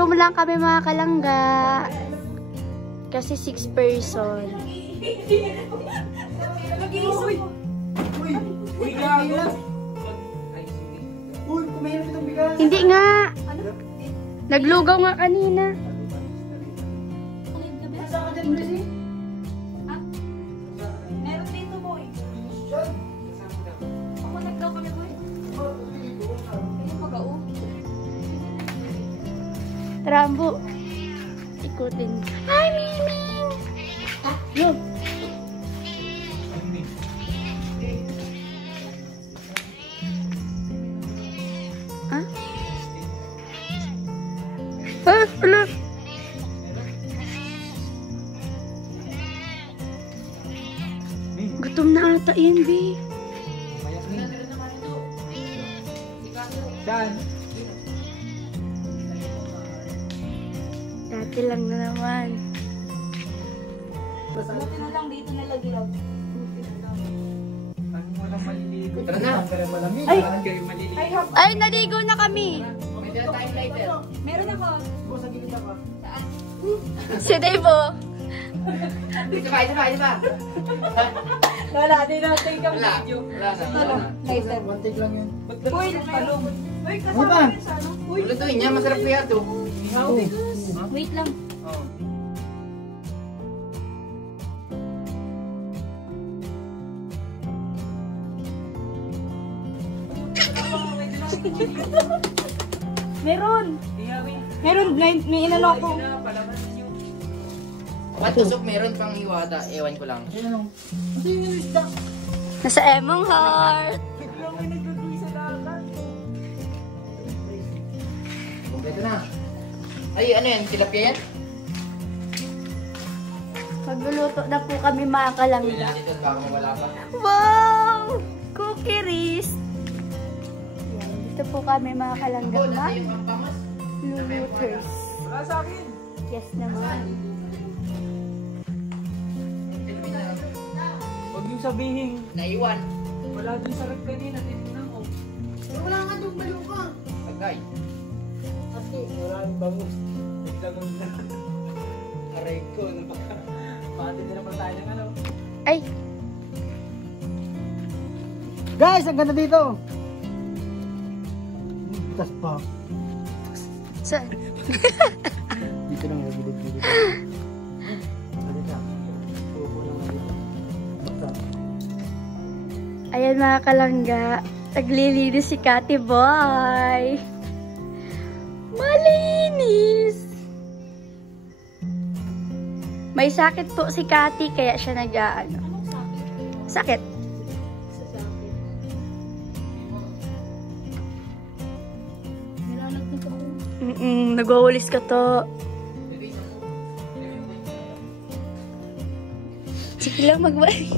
room lang kami mga kalangga. Kasi 6 person. Hindi nga. Naglugaw nga kanina. Meron dito, boy. Ako nagdaw kami, boy. Ayun, pag-ao. Trambo. Ikutin. Hi, Miming! Yo! Ah? Ah, wala. Gutom na ata yan, B. Dan. Dati lang na naman. Buti na lang dito nalaglag. Tara na. Ay! Kayo maliligo. Ay, naligo na kami. May dala tayong lighter. Meron ako. Sa gilid ako. Saan? Si Dave, oh. Isa pa. Wala, di natin ka video. Wala na. Later. One take lang yun. Uy, talong. Uy, Ano kasama ba? yun sa ano? Uy, Lutuin niya, masarap kaya ito. wait lang. Oh. Meron. Meron, may inano ako. At tusok meron pang iwata. Ewan ko lang. Nasa Emong Heart. Ito na. Ay, ano yan? Tilapia yan? Magluluto na po kami mga kalangga. Wala dito, baka mawala pa. Wow! Cookie wrist. Yan, dito po kami mga kalangga. Ako, nasa yung pampamas. Luluters. Wala sa akin. Yes naman. Huwag yung sabihin, Naiwan. wala dun sa rag kanina, tininan ko. Wala nga yung baluka. Agay. Kasi wala yung bangus. Naglagang na. Aray ko, ano ba? Baka din naman tayo ng ano. Ay! Guys, ang ganda dito! Tas pa. Saan? Dito lang yung gilid-gilid. Ayan mga kalangga. Naglilinis si Kati Boy. Malinis! May sakit po si Kati kaya siya nag-aano. Sakit? Nagwawalis ka to. Sige lang, magwalis.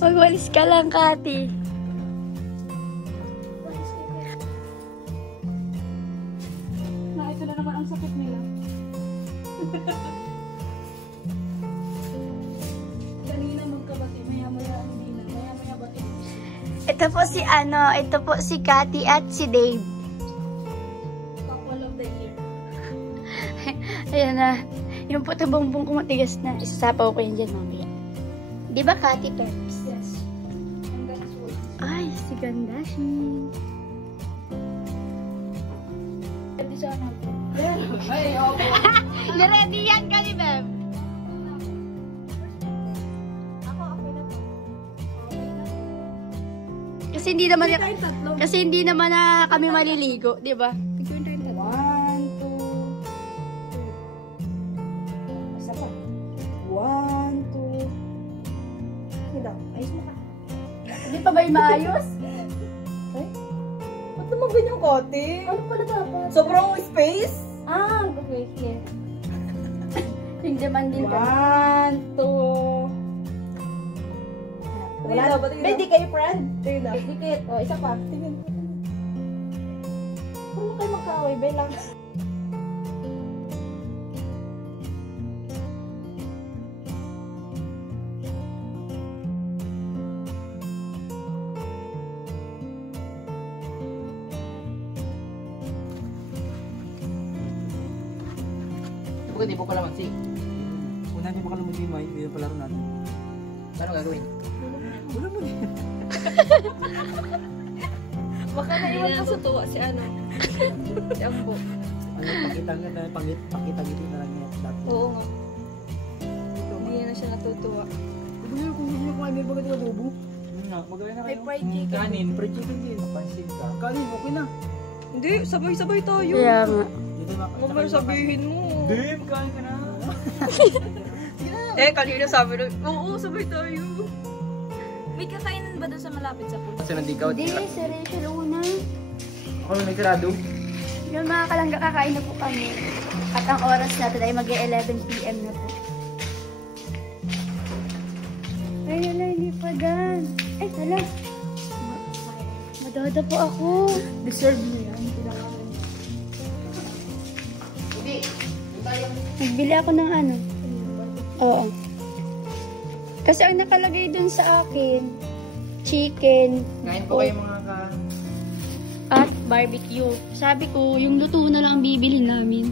Magwalis ka lang, Kati. Ito na naman ang sakit nila. Kanina magkabati, maya-maya hindi na. Maya-maya bati. Ito po si Kati at si Dave. Couple of the year. Ayan na. Yung puto bongbong ko matigas na. Isasapaw ko yan dyan mamaya. Di ba, Kati Peps? Yes. Ang ganas po. Ay, si Gandashi. Pwede siya na po. Ay, okay. Naready yan ka ni Beb. Ako, okay na to. Okay na to. Kasi hindi naman na kami maliligo, di ba? 1, 2, 3. Isa pa. 1, 2. Hindi. Ayos mo ka. Hindi pa ba yung maayos? Ay? Ba't naman ganyan, Kati? Ano pala dapat? Sobrang space? Ah, okay, here. Yung demand din ka. 1, 2. Wala na ba? Hindi kayo friend. Tingnan. Dikit. O, isa pa. Tingnan. Huwag mo kayo magkaaway. Belang. Bukan di ko kalamansi. Una niyo baka lumagimay, yun ang palaro natin. Paano gagawin? Wala mo din. Baka naiwan pa sa tuwa si ano. Si Ambo. Ano, pakita ngiti na lang yan. Oo nga. Hindi na siya natutuwa. Kung gusto niyo kumain, may bagat yung adobo. Magawin na May kayo. fried chicken. Kanin, fried chicken din. Pansin ka. Kanin, okay na. Hindi, sabay-sabay tayo. Kaya nga. Dito na. Mamaya sabihin mo. Dim, kain ka na. Kanina sabi na, oo, sabay tayo. May kakainan ba doon sa malapit sa pool? Kasi nandikaw. Hindi, si Rachel una. Ako lang nagtirado. Yung mga kalangga, kakain na po kami. At ang oras natin ay mag-11 PM na po. Ay, wala, hindi pa gan. Ay, wala. Madada po ako. Deserve mo yan. Nagbili ako ng ano. Oo. Kasi ang nakalagay dun sa akin, chicken, Ngayon po kayo mga at barbecue. Sabi ko, yung luto na lang ang bibili namin.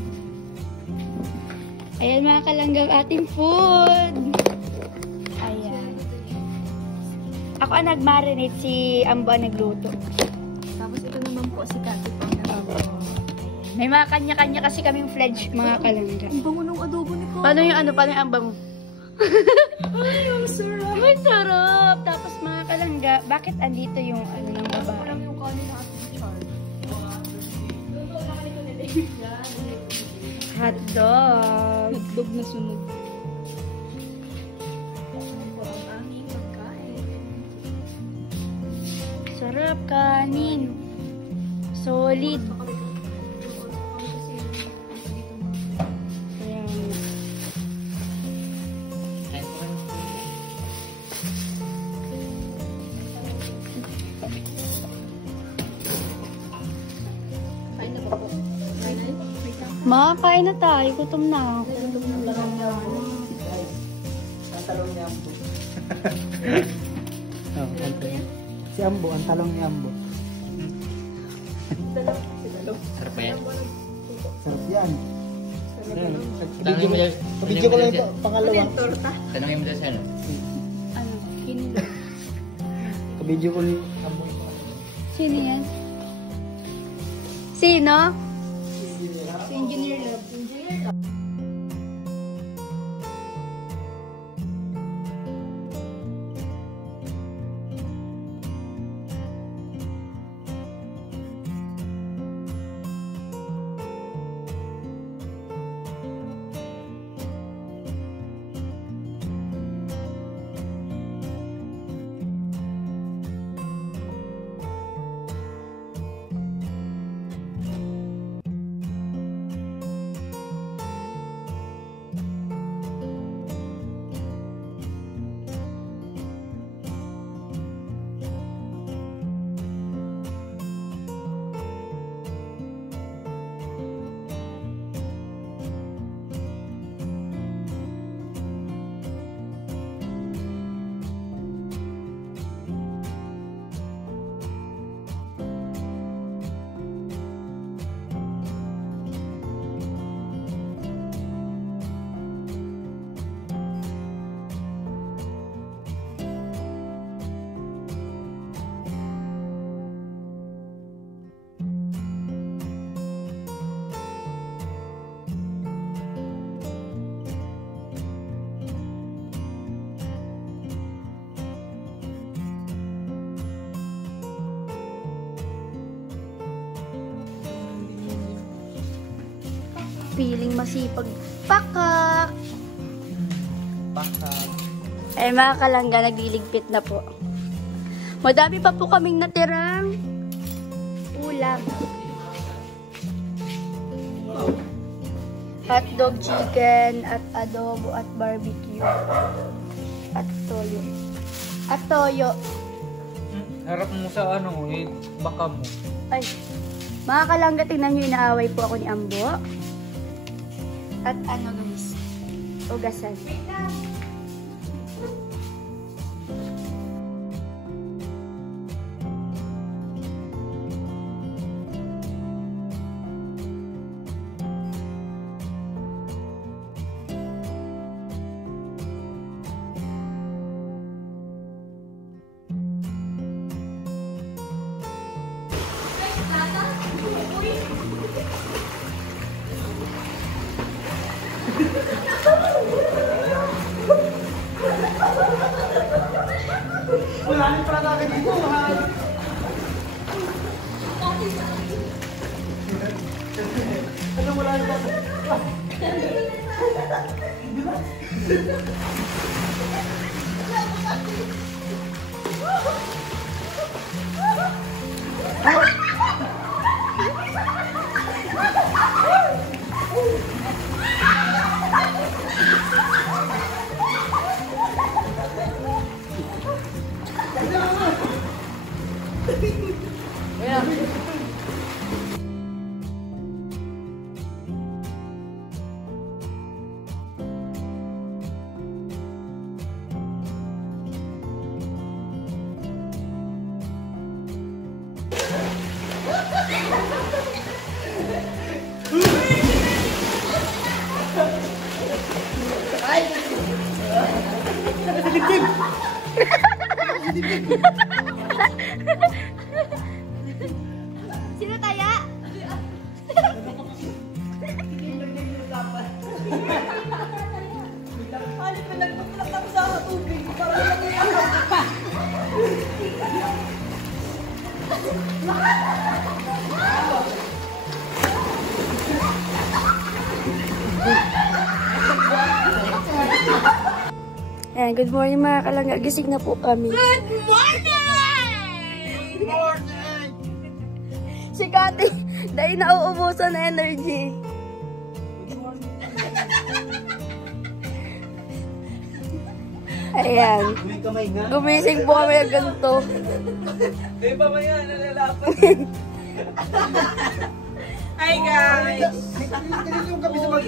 Ayan mga kalanggang ating food. Ayan. Ako ang nag-marinate, si Ambo ang nagluto. Tapos ito naman po si Kati pang nakabawa. May mga kanya-kanya kasi kaming fledge mga kalangga. Ang bango ng adobo ni Kati. Paano yung ano? Paano yung amba mo? Ay, ang sarap. Ay, sarap! Tapos mga kalangga, bakit andito yung ano ng babae? Parang yung kanin na ating char. Hotdog. Hotdog na sunog. Ang aming pagkain. Sarap, kanin. Solid. Ayan. Kain na ba po? Nanay? Wait lang. Makakain na tayo. Gutom na ako. Ang talong ni Ambo. Si Ambo, ang talong ni Ambo. Sarap ba yan? Sarap yan. Tanongin mo dyan. Video ko lang ito, pangalawa. Torta. Tanongin mo dyan sa ano? Ano? Kinilo. Video ko ni Ambo. Sino yan? Sino? Si Engineer Love. Feeling masipag. Pakak! Pakak. Eh mga kalangga, nagliligpit na po. Madami pa po kaming natirang ulam. Hotdog, chicken, at adobo, at barbecue. At toyo. At toyo. Harap mo sa ano, baka mo. Ay, mga kalangga, tingnan nyo, inaaway po ako ni Ambo. At ano guys, ugasan. Wala rin pala tayo dito. Ano wala rin tayo? Sino taya? Halit na nagpapalak ako sa tubig para lang ako. Ayan, good morning mga kalangga. Gising na po kami. Good morning! Good morning! Si Kati, dahil nauubusan na energy. Ayan. May kamay nga. Gumising po kami ng ganito. Di ba ba yan? Nalalapat. Hi guys! Ganito yung gabi sa mag...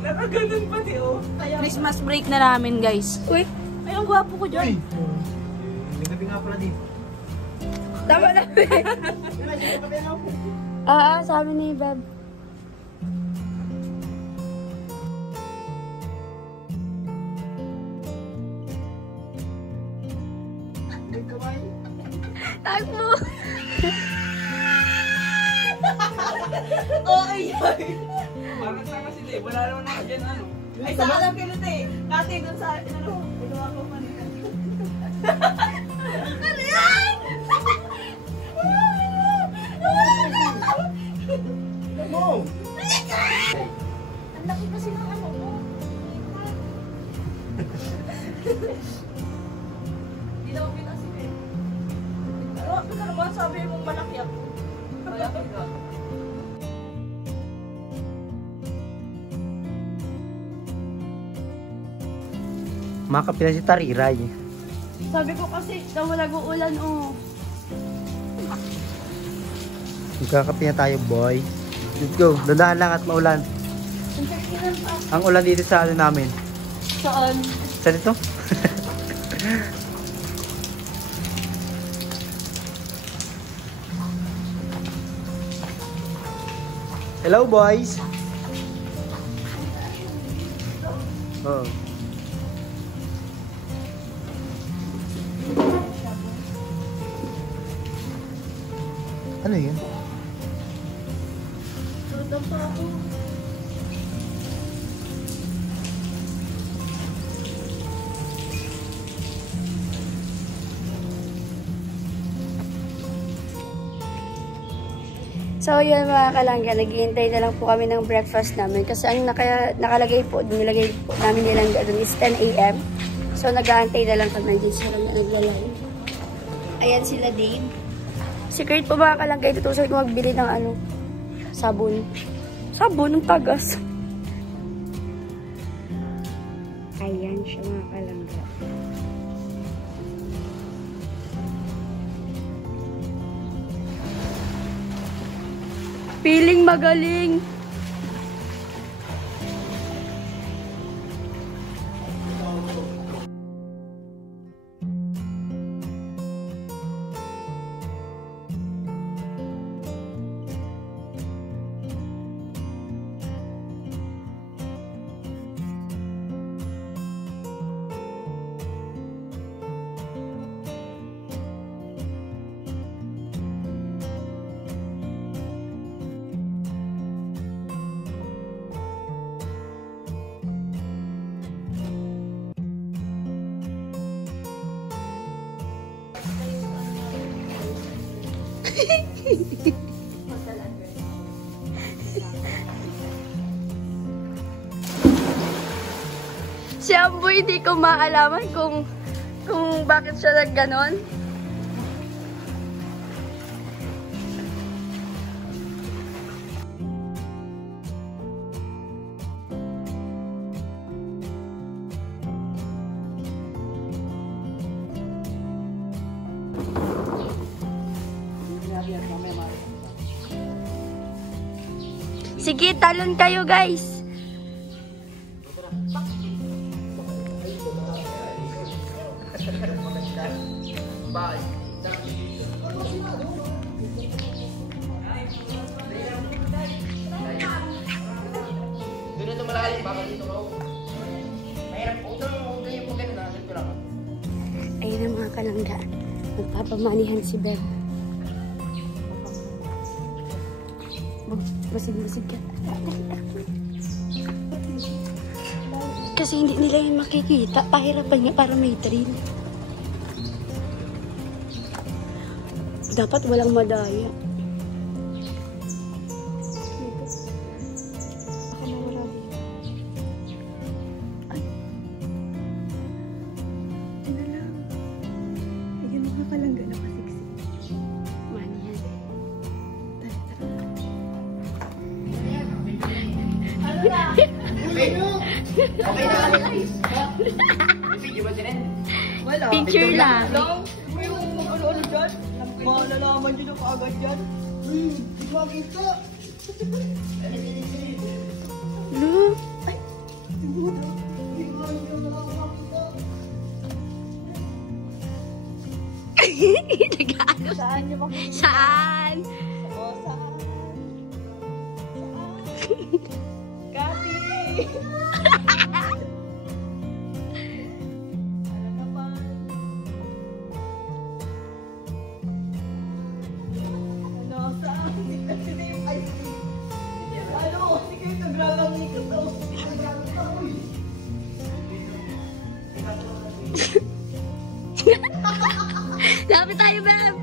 Nakaganon pa di oh. Christmas break na namin guys. Uy, Ay, ang gwapo ko dyan. May gabi nga pala dito. tama na. Sabi ni Beb. May kamay. Takbo. Oh, ay, ay. Parang sa kasi di. Wala naman ako dyan ano. Ay, sa alam ko nito eh. Dati doon sa, ano, ginawa ko man. Ano yan? Mo! Ang laki kasi ng ano mo. Hindi na ako pinasin eh. Pero ako na naman sabi mong malaki ako. Malaki ka. Makapila si Tariray. Sabi ko kasi, daw nag-uulan oh. Magkakapi na tayo, boy. Let's go. Dandahan lang at maulan. Ang ulan dito sa ano namin. Saan? Saan ito? Hello, boys. Oh. Ano yun? Tutang pa ako. So yun mga kalangga, naghihintay na lang po kami ng breakfast namin kasi ang nakalagay po, nilagay po namin nilang doon is 10 AM. So nag-aantay na lang kami, nandiyan sila na naglalaro. Ayan sila Dave. Secret po mga kalangga, itutusok ko magbili ng ano, sabon. Sabon ng tagas. Ayan siya mga kalangga. Feeling magaling. Si Amboy, hindi ko maalaman kung bakit siya nagganon. Sige, talon kayo guys. Bye. Doon na ito malalim, baka dito ka. Mahirap po ito, yung po ganun, natin ko lang. Ayun ang mga kalangga. Magpapamanihan si Beth. Basig-basig ka. Kasi hindi nila yun makikita. Pahirapan nga para may trail. Dapat walang madaya. Baka marami. Ay. Ano lang. Ayun mga kalangga na pasiksik. Manihan. Okay na kami, please. Video ba sinin? Wala. Picture lang. May ano dyan? Malalaman nyo na kaagad yan. Di ba kita? Look. Ay, siguro. Di ba nyo nakakakita? Nag-ano? Saan nyo makikita? Saan? O, saan? Kati! Ano naman? Ano, saan? Kasi na yung ice cream. Ano, kasi kayo nagragang ikot ako. Nagragang ako eh. Lapit tayo, Beb!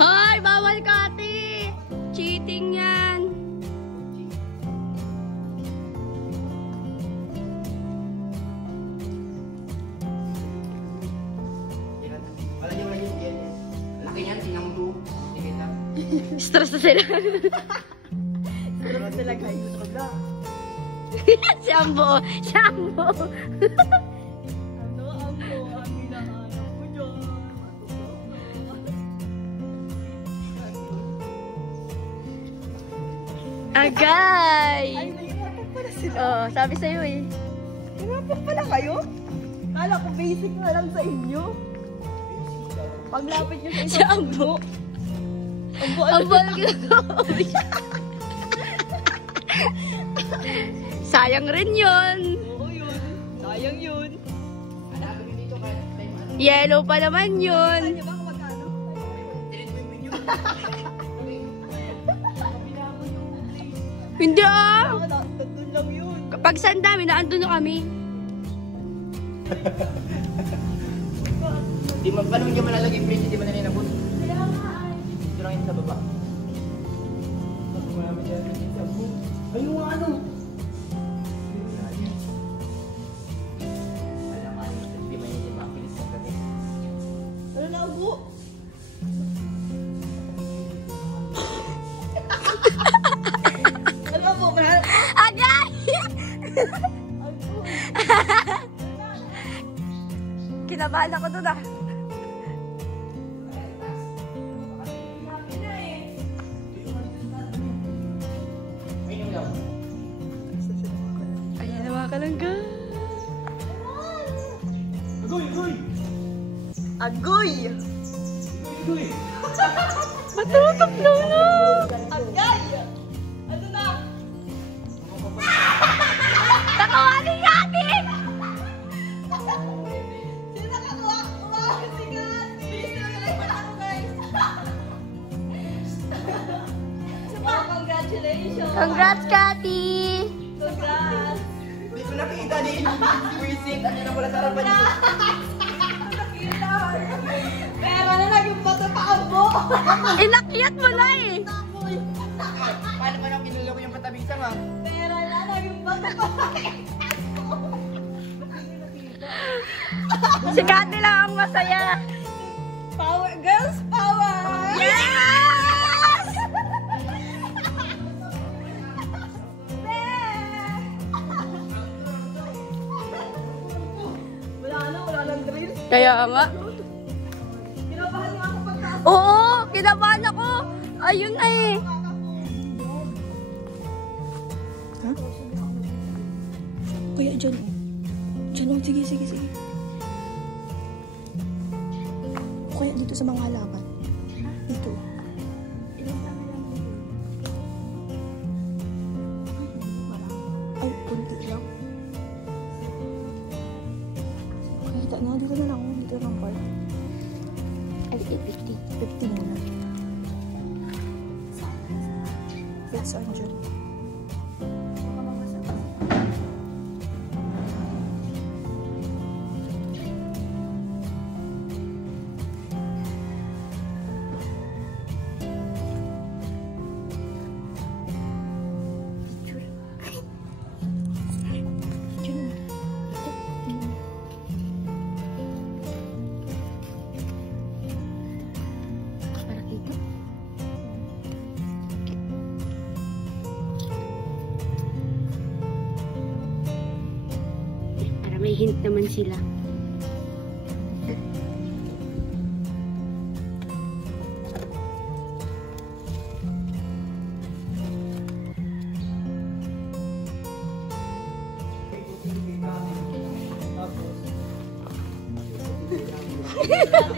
Hoy! Bawal ka, ate! Cheating yan! Wala niyo lang yung yan. Laki niyan, tingnan mo doon. Tingin na. Stress na sila. Pero sila guys, wala. Si Ambo! Si Ambo! Ano ang po ang hinahanap ko dyan? Agay! Ay, nahirapan pala sila. Oo, sabi sa'yo eh. Nahirapan pala kayo? Kala ko basic na lang sa inyo. Paglapit nyo sa Si isang Ambo! Ambo, Ambo ang ginagawa siya. Sayang rin yun. Oo yun. Sayang yun. Hanapin niyo dito kahit time ano. Yellow pa naman yun. Di ba kung magkano? Delete mo yung video. Hindi ah! Ako na, tattoo lang yun. Kapag saan dami, naandun na kami. Di man, paano hindi malalagay yung print, hindi man nalinabot. Kaya nga ay. Dito lang yun sa baba. Ayun nga ano. Alam nga, hindi man yun yung mga kinis ng gabi. Ano na ubo? Ano po, mahal? Agay! Kinabahan ako doon ah. Ayun lang. Ayan na mga kalangga. Agoy, agoy! Agoy! Agoy! Matutok na na! Agay! Ano na? Nakawali natin! Sino nakakuha? Wow, sigat! Bilis na lang pala ako, guys! Super, congratulations! Congrats, Cathy! Congrats! Hindi ko nakita din. Wisit. Ano na pala sa harapan niyo? Pero na naging bato pa mo! Inakyat mo na eh! Paano pa nang pinulo ko yung patabisang ah? Pero na naging bato pa Si Cathy lang ang masaya! Power! Girls power! Yes! Wala nang drill. Kaya nga. Kinabahan nga ako pagtaas. Oo! Kinabahan ako! Ayun na eh! Kuya, dyan. Dyan, sige, sige, sige. Kuya, dito sa mga halaman. Dito. Ay, kunti lang. Kuya, na, dito na lang. Dito na lang, part. Ay, 50. 50 muna. Let's enjoy. Para dito. Para may hint naman sila.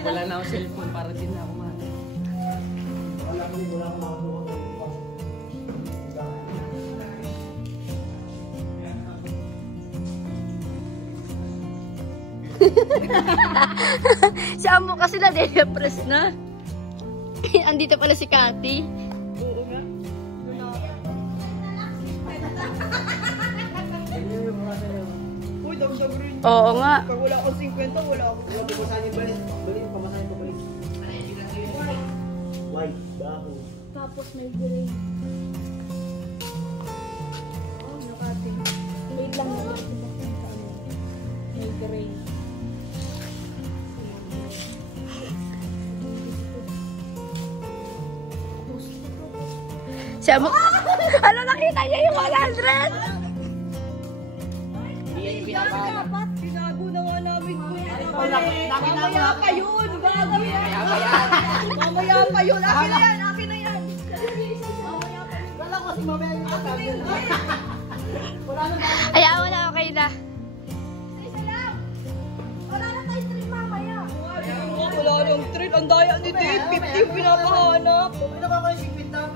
Wala na akong cellphone para din na ako man. Si Ambo kasi na-depress na. Andito pala si Cathy. Oo nga. Uy, dagdag rin. Oo nga. Pag wala akong 50, wala akong... Wala, pupusahin yung balik. Balik, pamasahin ko balik. White, baho. Tapos may gray. Oh, nakating. Wait lang na lang. May gray. Si Ambo. Ano, nakita niya yung 100? Hindi yan yung pinapahanap. Dapat, ginago na nga namin ko. nakita mo Mamaya na. pa yun. Gago yan. Kaya ba yan? Mamaya pa yun. Akin na yan. Akin na yan. Mamaya pa yun. Wala ko kasi mamaya yung Akin na yun. Ay, wala, okay na. Isa lang. Wala na tayo stream mamaya. Wala nang stream. Ang daya ni Dave. 50 pinapahanap. Ano ba kayo sipit na?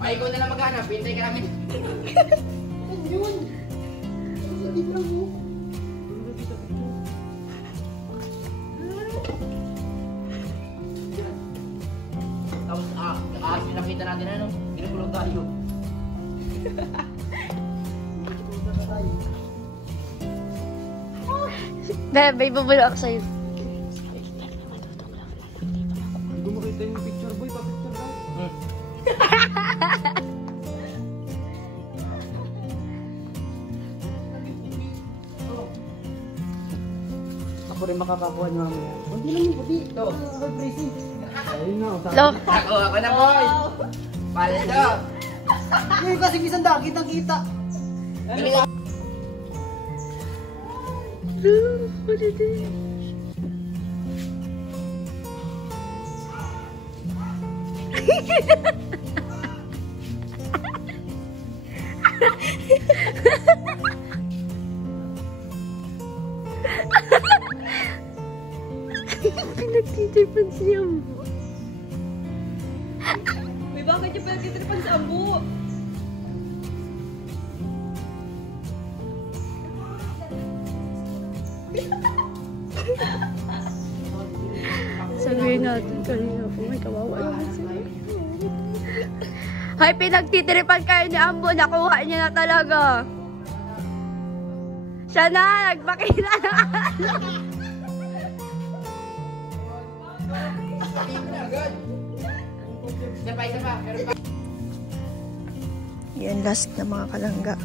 Ay, ikaw na lang maghanap. Hintay ka namin. Yun. Hindi lang mo. Tapos, yung nakita natin ano, ginagulong tayo. Bebe, ibubulong ako sa'yo. Hindi ko makita yung picture boy. Pa-picture daw. Ako rin makakakuha niyo mamaya. Hindi lang yung puti. Ito. Ayun na. Lo. Ako na boy. Paldo. Ngayon kasi isang daan, kitang-kita. Pinagtitripan siya mo. May bakit yung pinagtitripan sa Ambo? Sabihin natin kanina po, may kawawa naman sila. Hay, pinagtitiripan kayo ni Ambo. Nakuha niya na talaga. Siya na, nagpakita na. Isa pa. Yan, last na mga kalangga.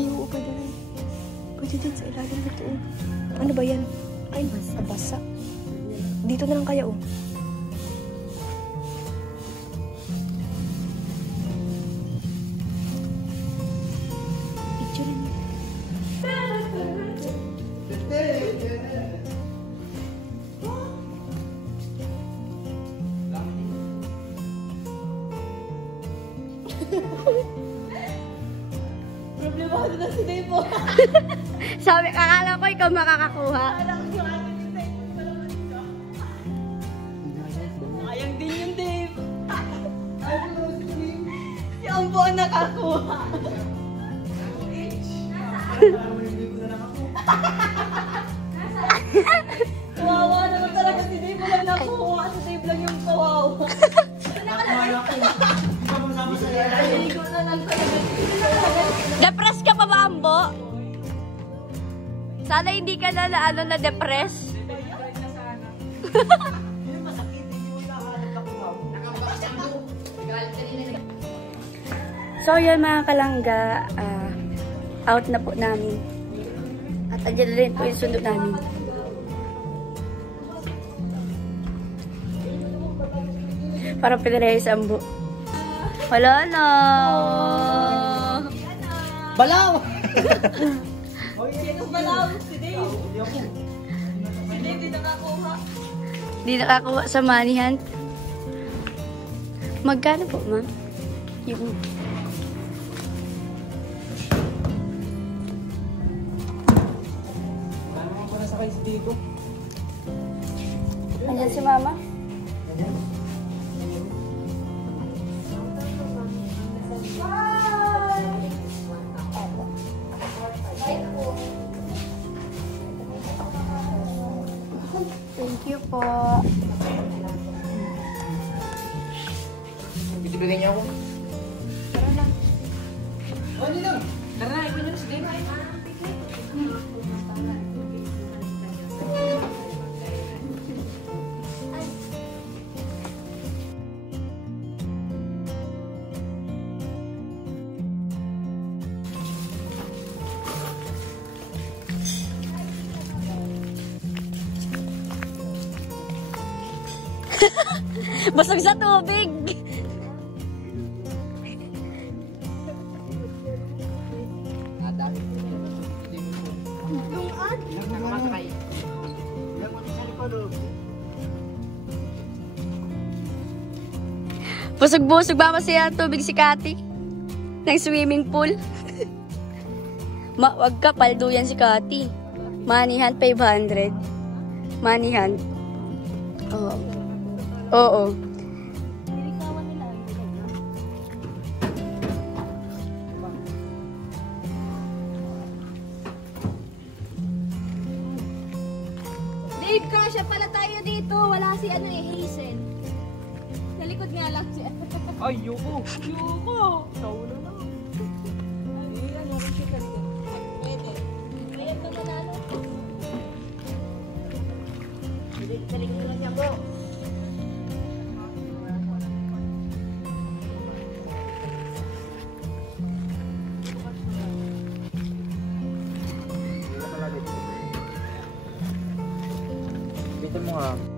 Ay, oo pa dyan. Pwede din sa ilalim nito. Ano ba yan? Ay, basa. Dito na lang kaya, oh. Picture niya. Problema ko na si Dave po. Sabi, akala ko ikaw makakakuha. Sayang din yung Dave. Si Ambo ang nakakuha. Kawawa naman talaga si Dave. Walang nakuha. Si Dave lang yung kawawa. Hindi ko na lang talaga. Depress ka pa ba, Ambo? Sana hindi ka na na-depress. So, yan mga kalangga. Out na po namin. At andyan na rin po yung sundo namin. Parang pinaraya sa Ambo. Wala na. Balaw! Sino balaw? Si Dave. Si Dave di nakakuha. Hindi nakakuha sa money hunt. Magkano po, ma'am? Yung... Wala naman po nasakay si Diego. Andyan si mama? Thank you po. Bibigyan niyo ako. Oh, hindi lang. Tara na, ikunin na si Dave. Basag sa tubig. Nakamasakay. Busog-busog ba masaya ang tubig si Kati? Ng swimming pool. Wag ka, paldo yan si Kati. Money hunt 500. Money hunt. Oo. Oo. Dave, kasya pala tayo dito. Wala si Hazel. Sa likod nga lang siya. Ay, yuko. Yuko! Sa ulo na. Ay, ano rin siya talaga. Pwede. Ayan ka manalo. Sa likod lang niya po. Dito mo nga.